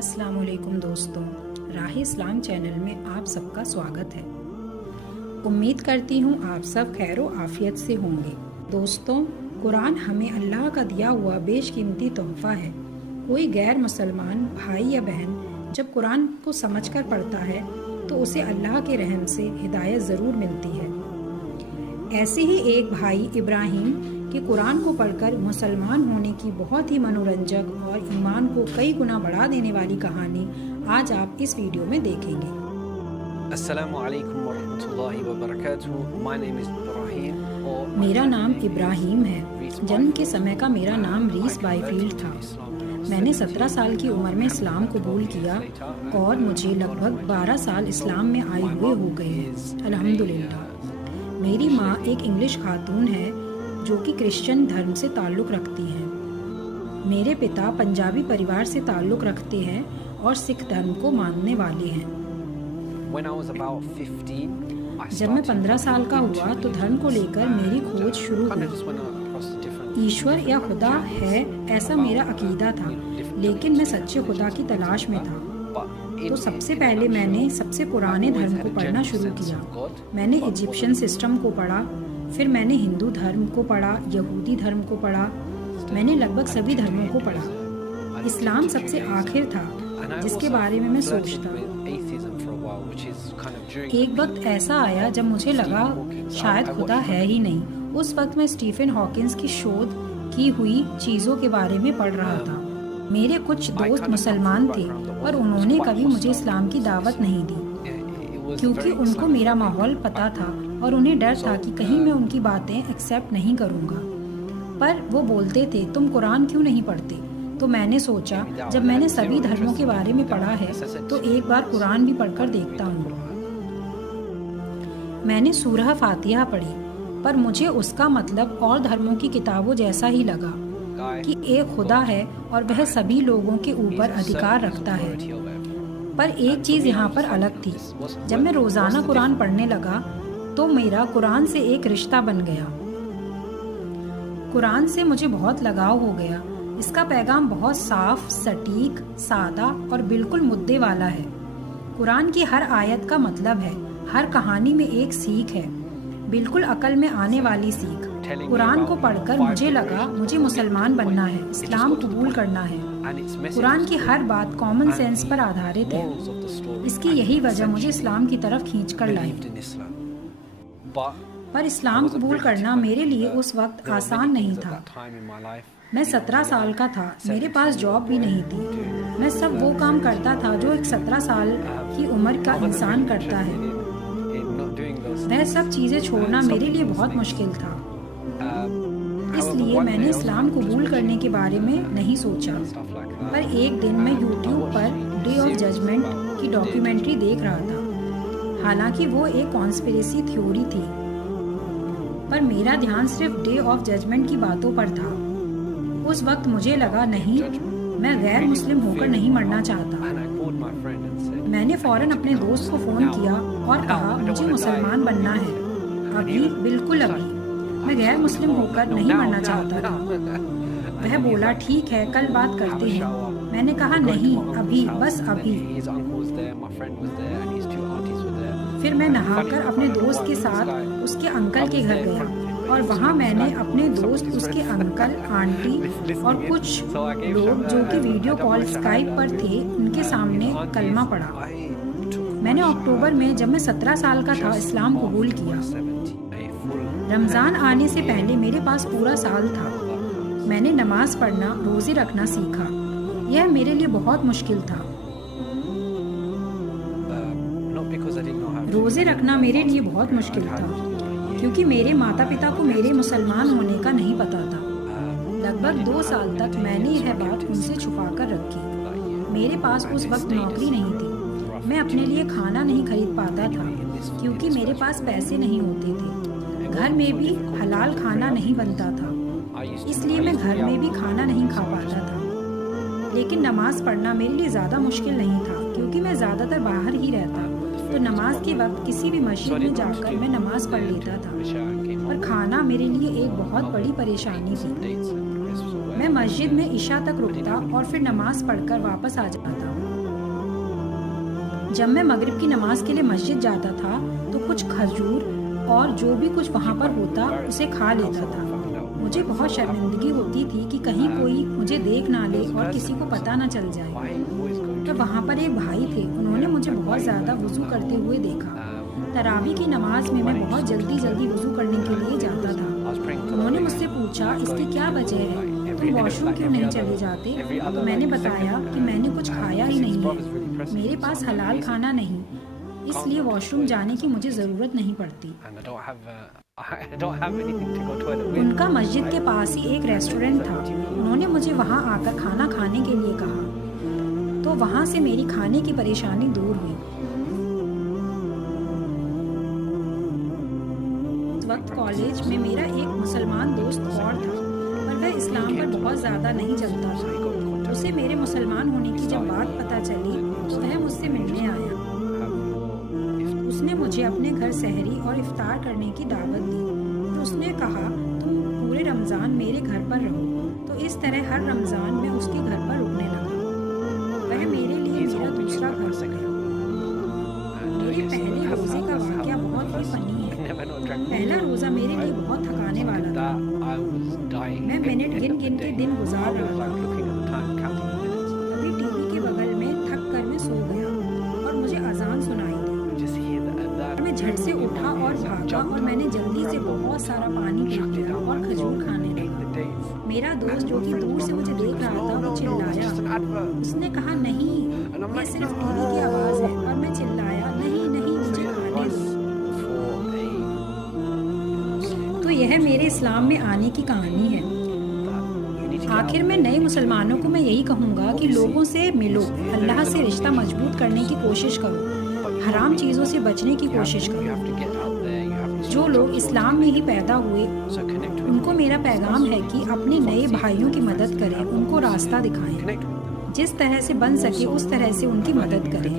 अस्सलाम वालेकुम दोस्तों, राह इस्लाम चैनल में आप सबका स्वागत है। उम्मीद करती हूँ आप सब खैर व आफियत से होंगे। दोस्तों, कुरान हमें अल्लाह का दिया हुआ बेशकीमती तोहफा है। कोई गैर मुसलमान भाई या बहन जब कुरान को समझकर पढ़ता है तो उसे अल्लाह के रहम से हिदायत ज़रूर मिलती है। ऐसे ही एक भाई इब्राहिम के कुरान को पढ़कर मुसलमान होने की बहुत ही मनोरंजक और ईमान को कई गुना बढ़ा देने वाली कहानी आज आप इस वीडियो में देखेंगे। अस्सलामु अलैकुम वरहमतुल्लाहि वबरकातुहू। My name is Ibrahim. मेरा नाम इब्राहिम है। जन्म के समय का मेरा नाम रीस बायफील्ड था। मैंने 17 साल की उम्र में इस्लाम कबूल किया और मुझे लगभग 12 साल इस्लाम में आए हुए हो गए हैं, अल्हम्दुलिल्लाह। मेरी माँ एक इंग्लिश खातून है जो कि क्रिश्चियन धर्म से ताल्लुक़ रखती हैं। मेरे पिता पंजाबी परिवार से ताल्लुक़ रखते हैं और सिख धर्म को मानने वाले हैं। जब मैं 15 साल का हुआ तो धर्म को लेकर मेरी खोज शुरू हुई। ईश्वर या खुदा है ऐसा मेरा अकीदा था, लेकिन मैं सच्चे खुदा की तलाश में था। तो सबसे पहले मैंने सबसे पुराने धर्म को पढ़ना शुरू किया। मैंने इजिप्शियन सिस्टम को पढ़ा, फिर मैंने हिंदू धर्म को पढ़ा, यहूदी धर्म को पढ़ा। मैंने लगभग सभी धर्मों को पढ़ा। इस्लाम सबसे आखिर था जिसके बारे में मैं सोचता। एक वक्त ऐसा आया जब मुझे लगा शायद खुदा है ही नहीं। उस वक्त मैं स्टीफन हॉकिंस की शोध की हुई चीज़ों के बारे में पढ़ रहा था। मेरे कुछ दोस्त मुसलमान थे और उन्होंने कभी मुझे इस्लाम की दावत नहीं दी क्योंकि उनको मेरा माहौल पता था और उन्हें डर था कि कहीं मैं उनकी बातें एक्सेप्ट नहीं करूँगा। पर वो बोलते थे, तुम कुरान क्यों नहीं पढ़ते? तो मैंने सोचा जब मैंने सभी धर्मों के बारे में पढ़ा है तो एक बार कुरान भी पढ़कर देखता हूँ। मैंने सूरह फातिहा पढ़ी, पर मुझे उसका मतलब और धर्मों की किताबों जैसा ही लगा कि एक खुदा है और वह सभी लोगों के ऊपर अधिकार रखता है। पर एक चीज़ यहाँ पर अलग थी। जब मैं रोज़ाना कुरान पढ़ने लगा तो मेरा कुरान से एक रिश्ता बन गया। कुरान से मुझे बहुत लगाव हो गया। इसका पैगाम बहुत साफ, सटीक, सादा और बिल्कुल मुद्दे वाला है। कुरान की हर आयत का मतलब है, हर कहानी में एक सीख है, बिल्कुल अकल में आने वाली सीख। कुरान को पढ़कर मुझे लगा मुझे मुसलमान बनना है, इस्लाम कबूल करना है। कुरान की हर बात कॉमन सेंस पर आधारित है। इसकी यही वजह मुझे इस्लाम की तरफ खींच कर लाई। पर इस्लाम कबूल करना मेरे लिए उस वक्त आसान नहीं था। मैं 17 साल का था, मेरे पास जॉब भी नहीं थी। मैं सब वो काम करता था जो एक 17 साल की उम्र का इंसान करता है। वह सब चीज़ें छोड़ना मेरे लिए बहुत मुश्किल था। इसलिए मैंने इस्लाम कबूल करने के बारे में नहीं सोचा। पर एक दिन मैं YouTube पर डे ऑफ जजमेंट की डॉक्यूमेंट्री देख रहा था। हालांकि वो एक कॉन्स्पिरेसी थ्योरी थी, पर मेरा ध्यान सिर्फ डे ऑफ जजमेंट की बातों पर था। उस वक्त मुझे लगा नहीं, मैं गैर मुस्लिम होकर नहीं मरना चाहता। मैंने फौरन अपने दोस्त को फ़ोन किया और कहा मुझे मुसलमान बनना है, अभी, बिल्कुल अभी। मैं गैर मुस्लिम होकर नहीं मरना चाहता था। वह बोला ठीक है, कल बात करते हैं। मैंने कहा नहीं, अभी, बस अभी। फिर मैं नहाकर अपने दोस्त के साथ उसके अंकल के घर गया और वहाँ मैंने अपने दोस्त, उसके अंकल, आंटी और कुछ लोग जो कि वीडियो कॉल स्काइप पर थे उनके सामने कलमा पढ़ा। मैंने अक्टूबर में जब मैं 17 साल का था इस्लाम कबूल किया। रमज़ान आने से पहले मेरे पास पूरा साल था। मैंने नमाज पढ़ना, रोज़े रखना सीखा। यह मेरे लिए बहुत मुश्किल था। रोज़े रखना मेरे लिए बहुत मुश्किल था क्योंकि मेरे माता पिता को मेरे मुसलमान होने का नहीं पता था। लगभग 2 साल तक मैंने यह बात उनसे छुपा कर रखी। मेरे पास उस वक्त नौकरी नहीं थी। मैं अपने लिए खाना नहीं खरीद पाता था क्योंकि मेरे पास पैसे नहीं होते थे। घर में भी हलाल खाना नहीं बनता था, इसलिए मैं घर में भी खाना नहीं खा पाता था। लेकिन नमाज पढ़ना मेरे लिए ज़्यादा मुश्किल नहीं था क्योंकि मैं ज़्यादातर बाहर ही रहता। तो नमाज के वक्त किसी भी मस्जिद में जाकर मैं नमाज पढ़ लेता था। पर खाना मेरे लिए एक बहुत बड़ी परेशानी थी। मैं मस्जिद में इशा तक रुकता और फिर नमाज पढ़कर वापस आ जाता। जब मैं मगरिब की नमाज के लिए मस्जिद जाता था तो कुछ खजूर और जो भी कुछ वहाँ पर होता उसे खा लेता था। मुझे बहुत शर्मिंदगी होती थी कि कहीं कोई मुझे देख ना ले और किसी को पता ना चल जाए। तो वहाँ पर एक भाई थे, उन्होंने मुझे बहुत ज़्यादा वज़ू करते हुए देखा। तरावी की नमाज में मैं बहुत जल्दी वज़ू करने के लिए जाता था। उन्होंने मुझसे पूछा इसकी क्या वजह है, तुम वॉशरूम क्यों नहीं चले जाते? तो मैंने बताया कि मैंने कुछ खाया ही नहीं है, मेरे पास हलाल खाना नहीं, इसलिए वॉशरूम जाने की मुझे ज़रूरत नहीं पड़ती। उनका मस्जिद के पास ही एक रेस्टोरेंट था, उन्होंने मुझे वहाँ आकर खाना खाने के लिए कहा, तो वहाँ से मेरी खाने की परेशानी दूर हुई। उस वक्त कॉलेज में मेरा एक मुसलमान दोस्त और था, पर वह इस्लाम पर बहुत ज़्यादा नहीं चलता था। उसे मेरे मुसलमान होने की जब बात पता चली तो वह मुझसे मिलने आया। उसने मुझे अपने घर सहरी और इफ्तार करने की दावत दी। तो उसने कहा तुम पूरे रमज़ान मेरे घर पर रहो। तो इस तरह हर रमज़ान में उसके घर पर रुकने लगा। वह मेरे लिए मेरा दूसरा घर बन गया। मेरे पहले रोज़े का वाक़या बहुत ही फनी है। पहला रोज़ा मेरे लिए बहुत थकाने वाला था। मैं मिनट गिन के दिन गुजार रहा था। तभी टीवी के बगल में थक कर मैं सो गया और मुझे अजान सुनाई दी। मैं झट से उठा और भागा और मैंने जल्दी से बहुत सारा पानी पी लिया और खजूर खाने लगा। मेरा दोस्त जो कि दूर से मुझे देख रहा था वो चिल्लाया। उसने कहा नहीं, ये सिर्फ टीवी की आवाज़ है। और मैं चिल्लाया नहीं नहीं, मुझे खाने दो। तो यह मेरे इस्लाम में आने की कहानी है। आखिर में नए मुसलमानों को मैं यही कहूँगा कि लोगों से मिलो, अल्लाह से रिश्ता मजबूत करने की कोशिश करो, हराम चीज़ों से बचने की कोशिश करो। जो लोग इस्लाम में ही पैदा हुए उनको मेरा पैगाम है कि अपने नए भाइयों की मदद करें, उनको रास्ता दिखाएं, जिस तरह से बन सके उस तरह से उनकी मदद करें।